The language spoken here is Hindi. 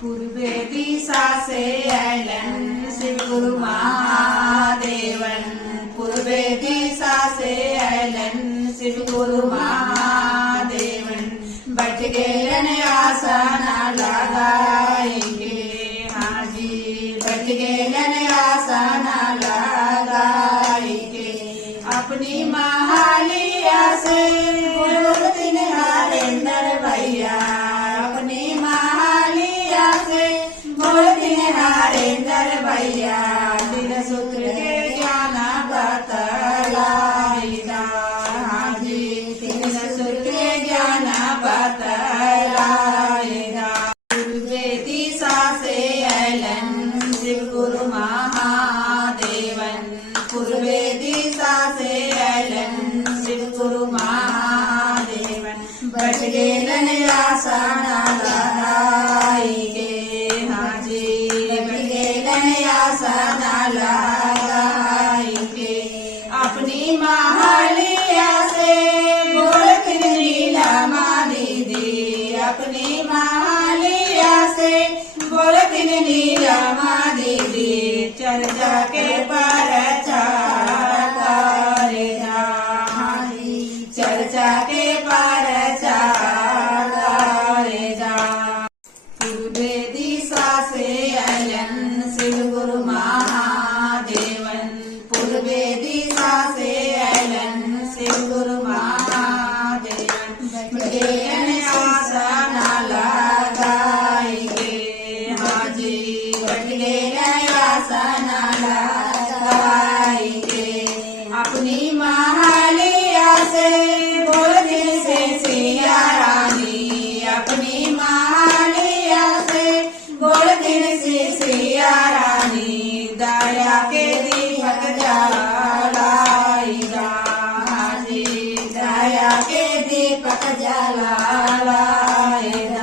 पूर्वे दिशा से अलन शिव गुरु महादेवन। पूर्वे दिशा से अलन शिव गुरु महादेवन। बैठ गेलन आसना लगाएंगे, हाँ जी बैठ गेलन आसना लगाएंगे। अपनी महालिया से बोलती नरेंद्र भैया, अपनी महालिया से बोलती नरेंद्र भैया। दिन सूत्र के ज्ञान बतलाइदा, हाँ जी दिन सूत्र के ज्ञान बतलाइदा। पूर्वे दिशा से अलन शिव गुरु महादेवन। पूर्वे दिशा से अलन शिव गुरु महादेवन। बैठ गेलन आसना लगाएंगे, हाँ जी बैठ गेलन आसना लगाएंगे। अपनी महालिया से बोलती नीलमा दीदी, अपनी महालिया से बोलती नीलमा दीदी। चर्चा के प्रचार करेगा, हाँ जी चर्चा के प्रचार करेगा। पूर्वे दिशा से अलन शिव गुरु महादेवन। पूर्वे दिशा से अलन शिव गुरु महादेवन। गेलन आसना लगाएंगे, हाँ जी गेलन आसना लगाएंगे। अपनी महालिया से बोलती से सिया रानी, अपनी महालिया से बोलती से सिया रानी। दया के दीपक जलाइदा, हाँ जी दया के दीपक जलाइदा।